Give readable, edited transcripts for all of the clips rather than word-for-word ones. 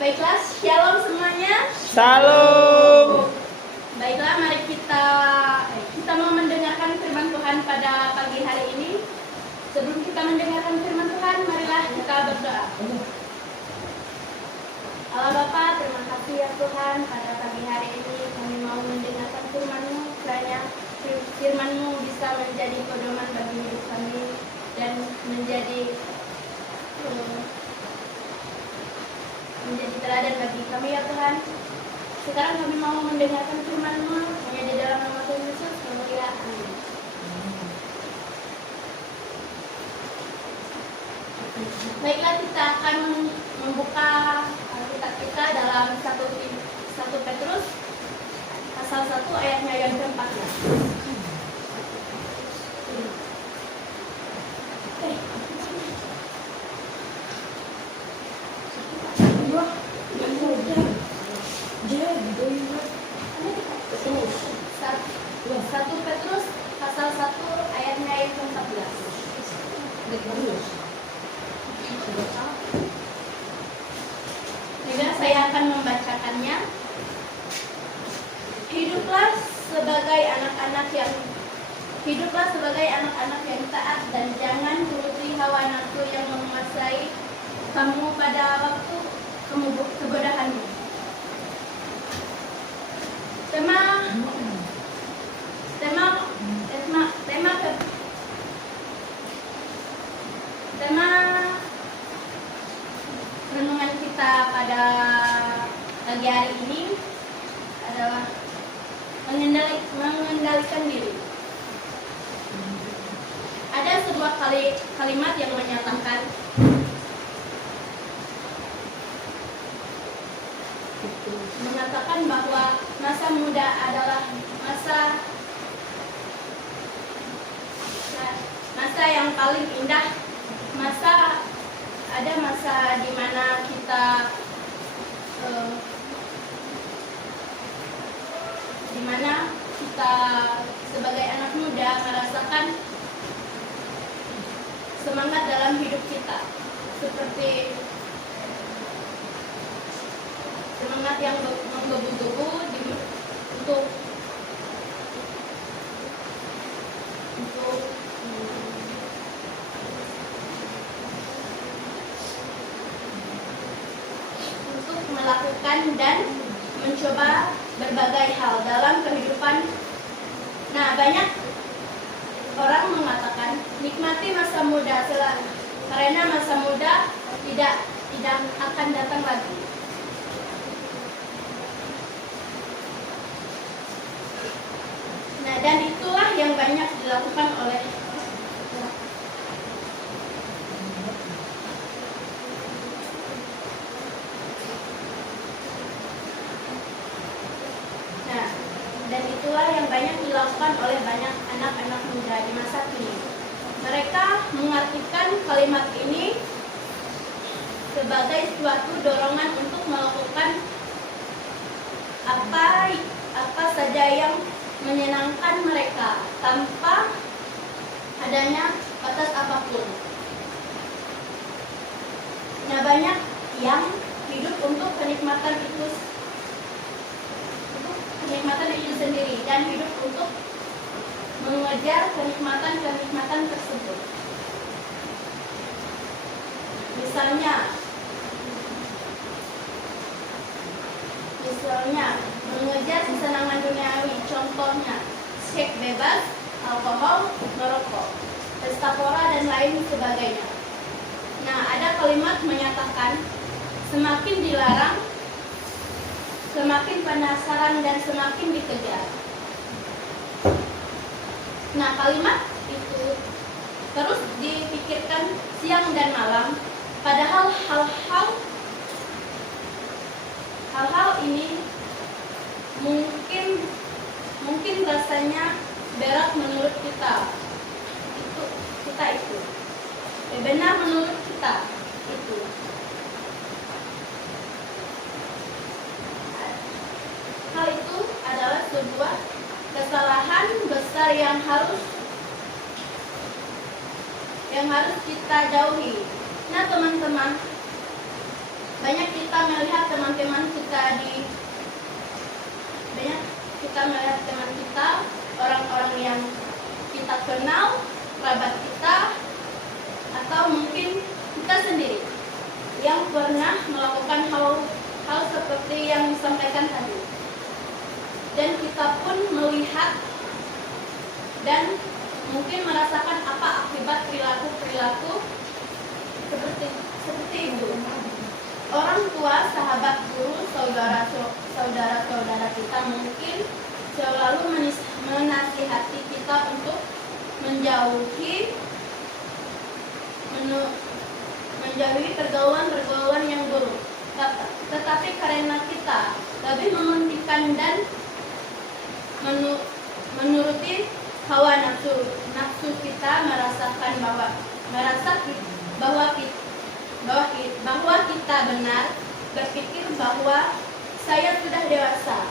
Baiklah, shalom semuanya. Shalom. Baiklah, mari kita mau mendengarkan firman Tuhan pada pagi hari ini. Sebelum kita mendengarkan firman Tuhan, marilah kita berdoa. Allah Bapa, terima kasih ya Tuhan, pada pagi hari ini kami mau mendengarkan firman-Mu, kiranya firman-Mu bisa menjadi pedoman bagi hidup kami dan menjadi teladan bagi kami ya Tuhan. Sekarang kami mau mendengarkan firman-Mu, hanya di dalam nama Tuhan Yesus, kemuliaan. Amin. Baiklah, kita akan membuka Alkitab kita dalam 1 Petrus pasal 1 ayatnya yang ke-14. Satu Petrus pasal 1 ayatnya yang ke-14. Juga saya akan membacakannya. Hiduplah sebagai anak-anak yang taat dan jangan turuti hawa nafsu yang menguasai kamu pada waktu kebodohanmu. Tema renungan kita pada pagi hari ini adalah mengendalikan diri. Ada sebuah kalimat yang menyatakan bahwa masa muda adalah masa yang paling indah. Ada masa di mana kita sebagai anak muda merasakan semangat dalam hidup kita, seperti semangat yang menggebu-gebu untuk melakukan dan mencoba berbagai hal dalam kehidupan. Nah, banyak orang mengatakan nikmati masa muda karena masa muda tidak akan datang lagi. Nah, dan itulah yang banyak dilakukan oleh banyak anak-anak muda di masa kini. Mereka mengartikan kalimat ini sebagai suatu dorongan untuk melakukan apa saja yang menyenangkan mereka tanpa adanya batas apapun. Nah, banyak yang hidup untuk kenikmatan itu sendiri dan hidup untuk mengejar kenikmatan tersebut. Misalnya mengejar kesenangan duniawi, contohnya seks bebas, alkohol, merokok, pesta pora dan lain sebagainya. Nah, ada kalimat menyatakan semakin dilarang, semakin penasaran dan semakin dikejar. Nah, kalimat itu terus dipikirkan siang dan malam, padahal hal-hal ini mungkin rasanya berat menurut kita. Benar menurut kita itu. Hal itu adalah sebuah kesalahan besar yang harus kita jauhi. Nah, teman-teman, banyak kita melihat teman-teman kita kita melihat teman kita, orang-orang yang kita kenal, kerabat kita, atau mungkin kita sendiri yang pernah melakukan hal seperti yang disampaikan tadi. Dan kita pun melihat dan mungkin merasakan apa akibat perilaku seperti itu. Orang tua, sahabat, guru, saudara-saudara kita mungkin selalu menasihati kita untuk menjauhi pergaulan yang buruk. Tetapi karena kita lebih mementingkan dan menuruti hawa nafsu kita, bahwa kita benar, berpikir bahwa saya sudah dewasa,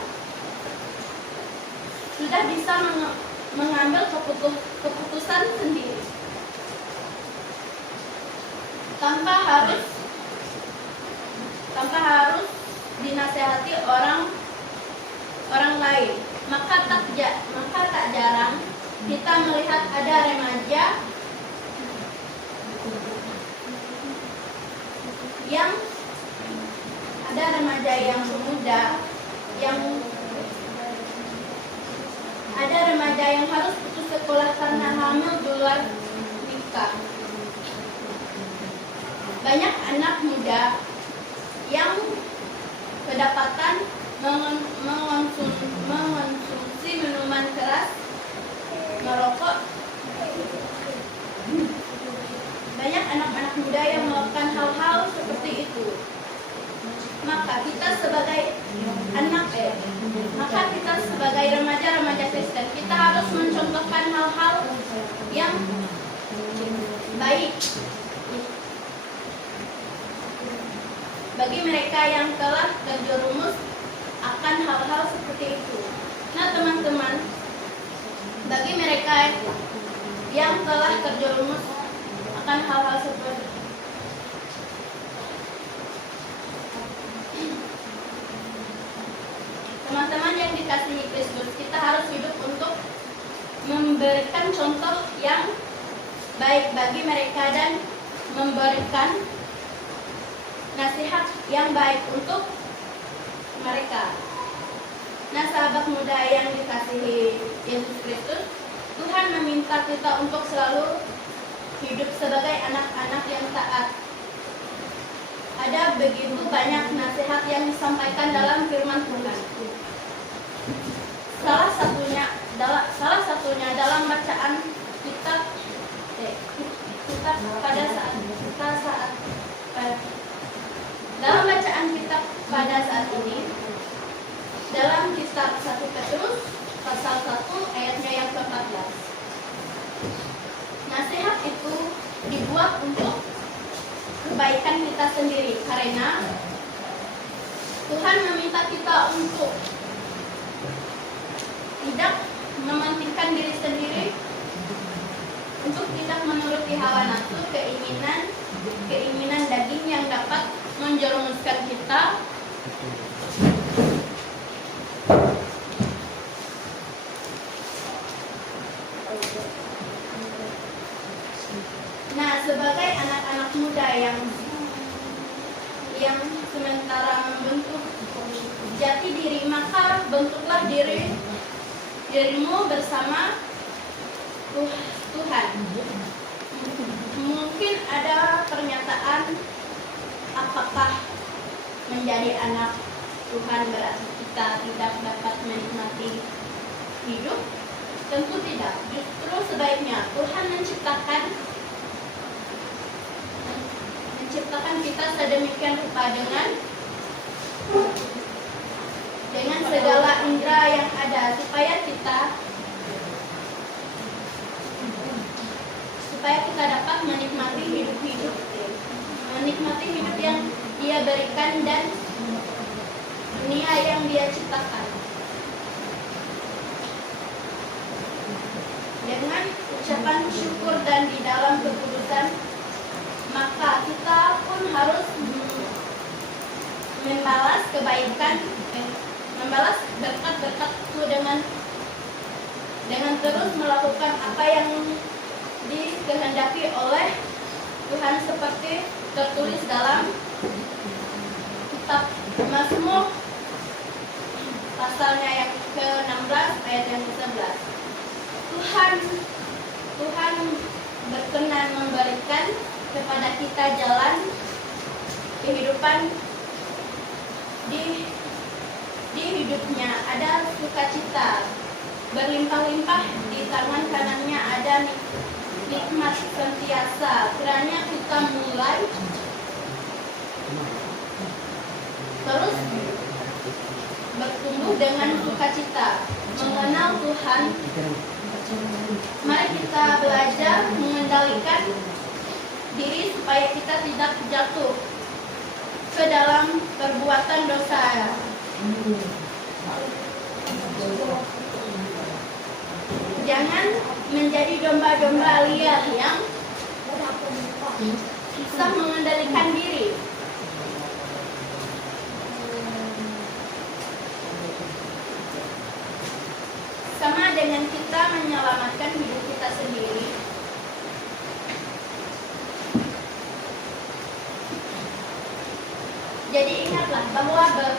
sudah bisa mengambil keputusan sendiri tanpa harus dinasehati orang lain. Maka tak jarang kita melihat ada remaja yang muda, ada remaja yang harus putus sekolah karena hamil di luar nikah. Banyak anak muda yang kedapatan mengonsumsi minuman keras, merokok. Banyak anak-anak muda yang melakukan hal-hal seperti itu. Maka kita sebagai remaja Kristen, kita harus mencontohkan hal-hal yang baik bagi mereka yang telah terjerumus akan hal-hal seperti itu. Nah teman-teman, bagi mereka yang telah terjerumus akan hal-hal seperti itu, teman-teman yang dikasihi Kristus, kita harus hidup untuk memberikan contoh yang baik bagi mereka dan memberikan nasihat yang baik untuk mereka. Nah, sahabat muda yang dikasihi Yesus Kristus, Tuhan meminta kita untuk selalu hidup sebagai anak-anak yang taat. Ada begitu banyak nasihat yang disampaikan dalam firman Tuhan. Salah satunya dalam bacaan kitab dalam bacaan kitab pada saat ini, dalam kitab 1 Petrus pasal 1 ayatnya yang ke-14. Nasihat itu dibuat untuk kebaikan kita sendiri, karena Tuhan meminta kita untuk tidak mementingkan diri sendiri, untuk tidak menuruti hawa nafsu, keinginan daging yang dapat menjerumuskan kita sebagai anak-anak muda yang sementara membentuk jati diri, maka bentuklah dirimu bersama Tuhan. Mungkin ada pernyataan, apakah menjadi anak Tuhan berarti kita tidak dapat menikmati hidup? Tentu tidak. Justru sebaiknya Tuhan menciptakan kita sedemikian rupa dengan segala indera yang ada, supaya kita dapat menikmati hidup yang Dia berikan dan dunia yang Dia ciptakan. Dengan ucapan syukur dan di dalam kekudusan, maka kita pun harus membalas kebaikan, membalas berkat-berkatku dengan terus melakukan apa yang dikehendaki oleh Tuhan seperti tertulis dalam kitab Mazmur pasalnya yang ke-16 ayat yang ke-11. Tuhan berkenan memberikan kepada kita jalan kehidupan di hidupnya, ada sukacita berlimpah-limpah, di tangan kanannya ada nikmat sentiasa. Kiranya kita mulai terus bertumbuh dengan sukacita mengenal Tuhan. Mari kita belajar mengendalikan diri supaya kita tidak jatuh ke dalam perbuatan dosa. Jangan menjadi domba-domba liar yang susah mengendalikan diri. Sama dengan kita menyelamatkan hidup kita sendiri. Jadi ingatlah bahwa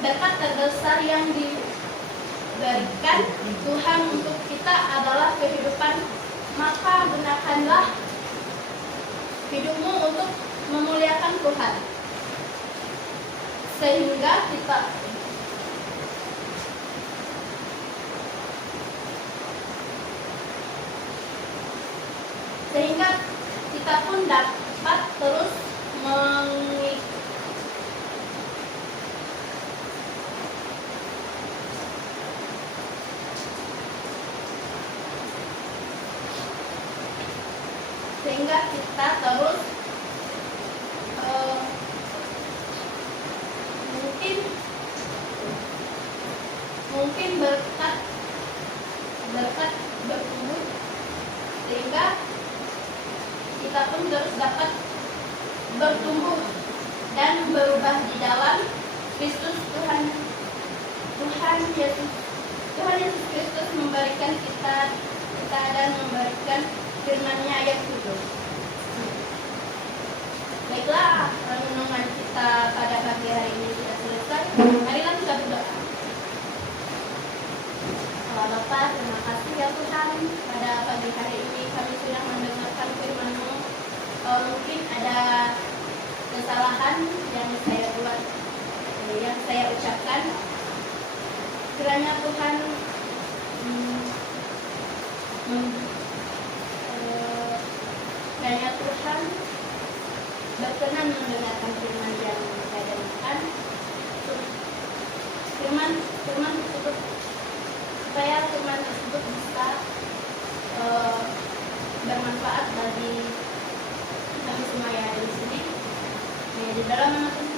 berkat terbesar yang diberikan Tuhan untuk kita adalah kehidupan. Maka gunakanlah hidupmu untuk memuliakan Tuhan, sehingga kita pun dapat terus mungkin berkat bertumbuh, sehingga kita pun terus dapat bertumbuh dan berubah di dalam Kristus Tuhan Yesus Kristus memberikan kita dan memberikan firman-Nya yang kudus. Baiklah, renungan kita pada pagi hari ini sudah selesai. Marilah kita berdoa. Allah Bapa, terima kasih ya Tuhan, pada pagi hari ini kami sudah mendengarkan firman-Mu. Mungkin ada kesalahan yang saya buat, yang saya ucapkan. Kiranya Tuhan berkenan mendengarkan firman yang saya dengarkan. Firman tersebut, supaya firman tersebut bisa bermanfaat bagi kami semua yang ada di sini. Di dalam nama Tuhan